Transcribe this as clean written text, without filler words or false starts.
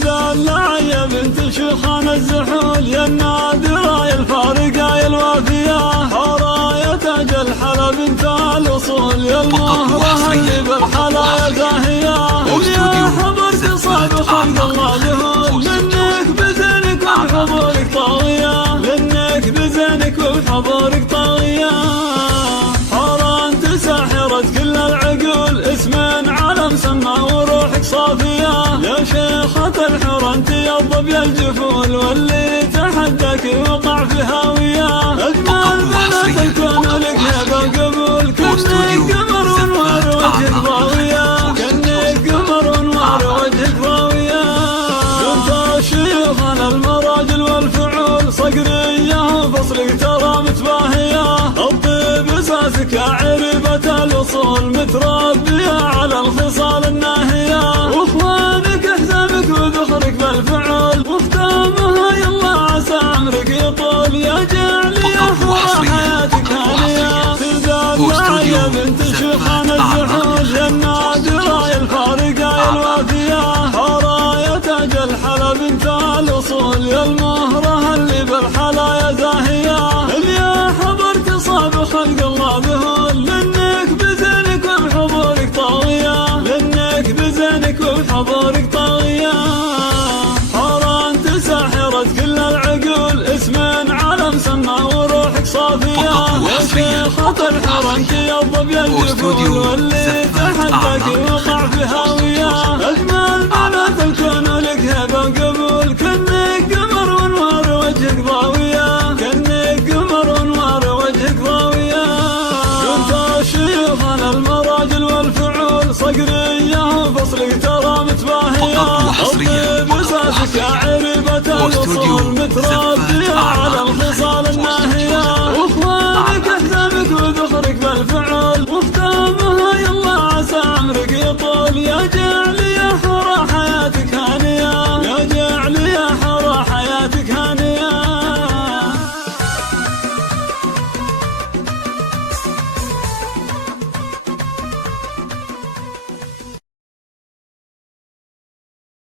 تدلع يا بنت شيخان الزحول، يا النادرة يا الفارقة يا الوافية، حرايا تاج الحلا بنت الأصول، يا المهرة اللي بالحلا زاهية، يا حضرت صعب خلق الله ذهول، لأنك بزينك وبحضورك طاغية، لأنك بزينك وبحضورك طاغية، حرام تسحرت كل العقول، اسمين على مسمى وروحك صافية، يا شيخة الحور انت يضب يا الجفول، واللي تحداك يوقع في هاوية، اجمل بنات الكون لك هبة وقبول، كأنك قمر وانوار وجهك ضاوية، كأنك قمر وانوار وجهك ضاوية، بنت الشيوخ انا المراجل والفعول، صقرية وفصلك ترى متباهية، الطيب اساسك يا عريبة الاصول، متربية على الخصال الناهية، واخوانك احزابك وذخرك بالفعول، وختامها يلا عسى عمرك يطول، يا جعلي يا حورة حياتك هانية، تدلع يا بنت شيخان الزحول، يا النادرة يا الفارقة يا الوافية، حرايا تاج الحلا بنت الأصول، يا المهرة اللي بالحلا يا زاهية، اللي حضرت صعب خلق الله ذهول، لأنك بزينك وبحضورك طاغية، لأنك بزينك وبحضورك طاغية، حرام تسحرت كل العقول، اسمين على مسمى وروحك صافية، يا شيخة الحور انت يضب يا الجفول، واللي تحداك يوقع في هاوية، اجمل بنات الكون لك هبة وقبول، كأنك قمر وانوار وجهك ضاوية، كأنك قمر وانوار وجهك ضاوية، بنت الشيوخ انا المراجل والفعول، صقرية وفصلك ترى متباهية، الطيب اساسك يا عريبة الاصول، متربية